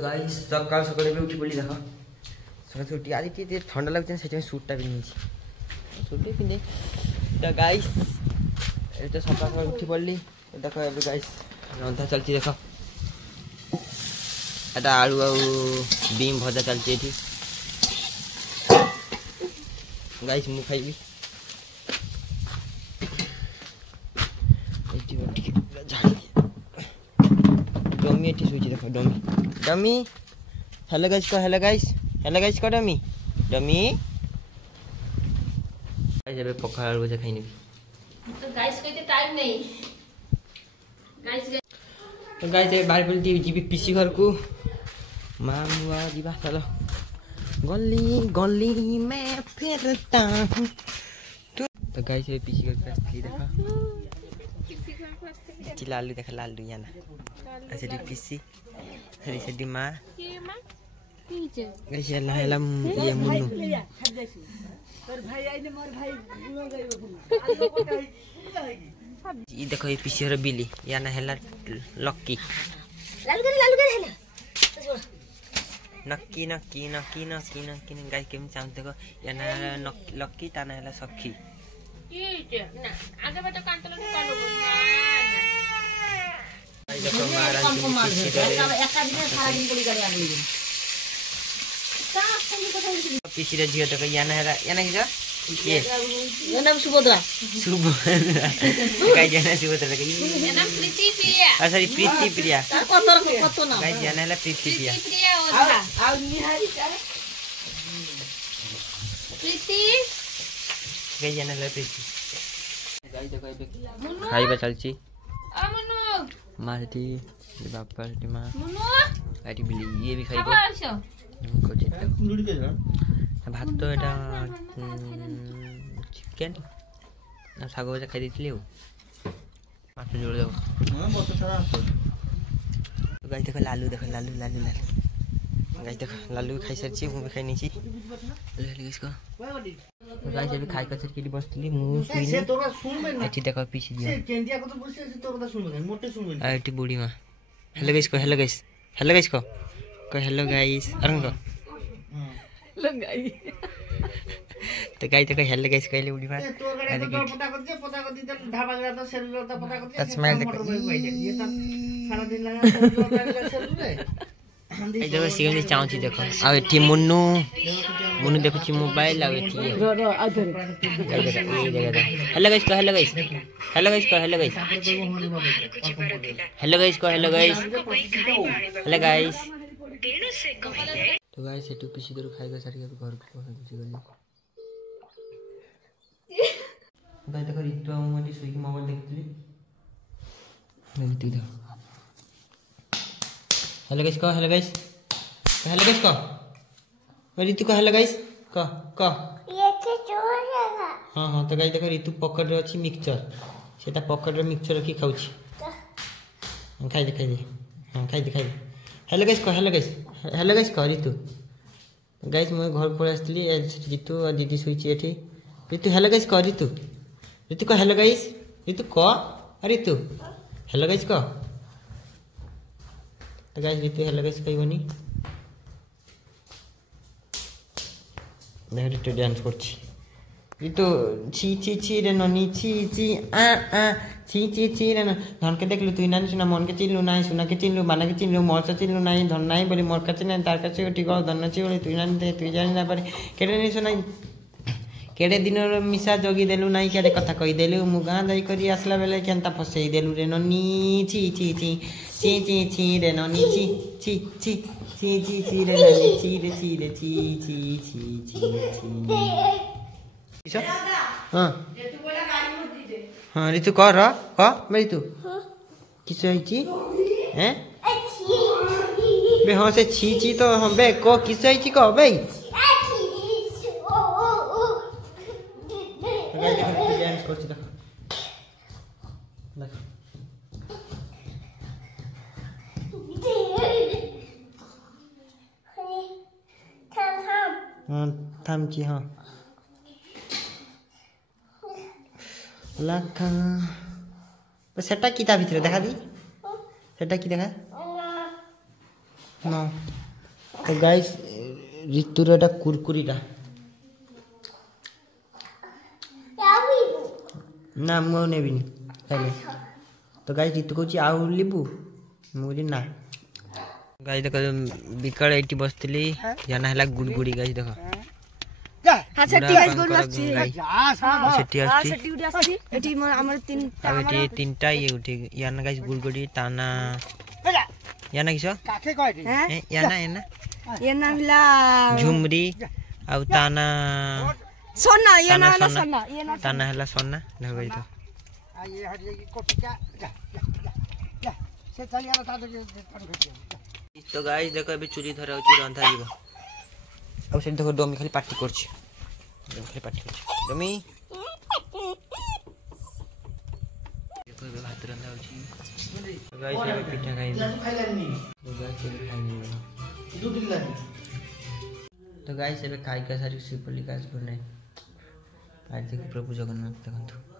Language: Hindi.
तो गाइस सकाल सकाल भी उठी पड़ी देख सकाल उठी आज टी ठंडा लगुच से सूटटा पिंधि सूट पिंधे तो गाइस ये तो सकाल सकाल उठी पड़ी देख ए गाइस रंधा चलती देख एटा आलू आ बीम भजा चलती ये गाइस मु खाइबी डमी एटी सुई देख डमी डमी हेलो गाइस को डमी डमी जब पखाल आलू भजा खाई तो गाइस कहते टाइम नहीं गाइस बाहर पड़ी जीवी पीसी घर को मामुआ जीवा चलो गली गली में फिरता हूँ तो गाइस ये पीसी घर का असली देखा लालू देखा लालू या ना ऐसे पीसी ऐसे माँ ऐसे ये मुन्नू ये देखो ये पीसी घर बिली या ना है लक्की नक्की नक्की नक्की नक्की नक्की गाइस केम चाहते देखो या ना लक्की ताना है सखी ना आगे बता कांतल निकालो देखो महाराज पीसी रे झियो देखो या ना कि ये नाम सुभद्रा गाइस या ना सुभद्रा ये नाम प्रीति प्रिया सॉरी प्रीति प्रिया कत ना गाइस या ना प्रीति प्रिया आ निहारी प्रीति गाइस या ना प्रीति गाइस देखो खाइबा चलची आ मनु माटी बापा टी मां मनु आटी बिली ये भी खाइबो खाबो आछो भात तो एटा चिकेन साग भजा खाई देथिले माछ जोड़ दो गाइस देखो लालू लालू गाइस देखो लालू खाई सरची मु खाई नहीं ले इसको गाइस अभी खाई कर के बसली मु सुइने तोरा सुनबे एठी देखो पीछे दिया से केंडिया को तो बुझे से तोरा सुनबे मोटे सुनबे आ एठी बूढ़ी मां हेलो गाइस को हेलो गाइस अरन को लगाई तो गाइस देखो हेलो गाइस कहले बूढ़ी मां पता कर दी ढाबा गया तो सेलुलर तो पता कर टच स्माइल देखो ये तो सारा दिन लगा सेलुलर सेलुलर ए देखो सिगली चाउची देखो आ एठी मुन्नू देखो ची मोबाइल आ एठी हेलो गाइस तो गाइस एटू पीसी दर खाई गसारी घर को पहुंची गली गाइस देखो रितु मोटी सुई मोबाइल देखतली नंती दा हेलो गाइस को रितु को हेलो गाइस को ये के चोरेगा हां तो गाइस देखो रितु पॉकेट रे अछि मिक्सचर सेटा पॉकेट रे मिक्सचर रखी खाउची खाई दे हां खाई दे हेलो गाइस को रितु गाइस मैं घर पळे आस्ती रितु और दीदी सुईची एठी रितु हेलो गाइस को रितु को हेलो गाइस रितु को रितु हेलो गाइस को तो गाइस रितु हेलो गाइस कहबनी देख रितु डांस करछि रितु छी रे ननी छी आ छी रे धन के देखलु तू नानी सुना मन के चिल्लु नाई सुना के चिल्लु बाना के चिल्लु मोर से चिल्लु नाई धन नाई बोली मोर का चिल्लु तार का चिल्लु ठीक हो धन छी बोली तू नानी दे तू जानि ना पारे केडे नहीं सुनाई केडे दिन मिसा जोगी देलु नाई केडे कथा कहि देलु मु गां जाई करी आसला बेले केनता फसई देलु रे ननी छी रे ननी छी रे ननी छी हाँ रितु कर रितु किस हैं बे हाँ से छी तो हम बे को किस कह बे हाँ थाम छी हाँ लाखा सेटा किता भितर देखा दी सेटा की देखा नो तो गाइस ऋतुर एटा कुरकुरीटा ना मु नेबिनी ताले तो गाइस ऋतु कहूँ आउ लिबू मुझे ना गाइस देखो बिकल एटी बसतली जाना हला गुड़गुड़ी गाइस देखो हां सेठी गाइस गुड नसची सेठी आछी सेठी उडी आछी एटी हमर तीनटा एटी तीनटा ये उठी याना गाइस गुड़गुड़ी ताना याना किसो काके कहती याना येना हिला झुमरी आउ ताना सोना येना हला सोना येना ताना हला सोना देखो गाइस तो आ ये हट जाएगी कॉफी क्या जा से चली आला ता तो गाइस देखो अभी चुली धरा होची रंधा जीव अब से देखो डोमी खाली पार्टी करछि डोमी खाली पार्टी करछि डोमी देखो अभी भात रंधा होची तो गाइस अभी पिठा खाइ खाइलानी तो गाइस अभी खाइनी दूध दिलानी तो गाइस अभी खाइ का सारी सुपली गाइस बने आज देखो प्रभु जगन्नाथ देखो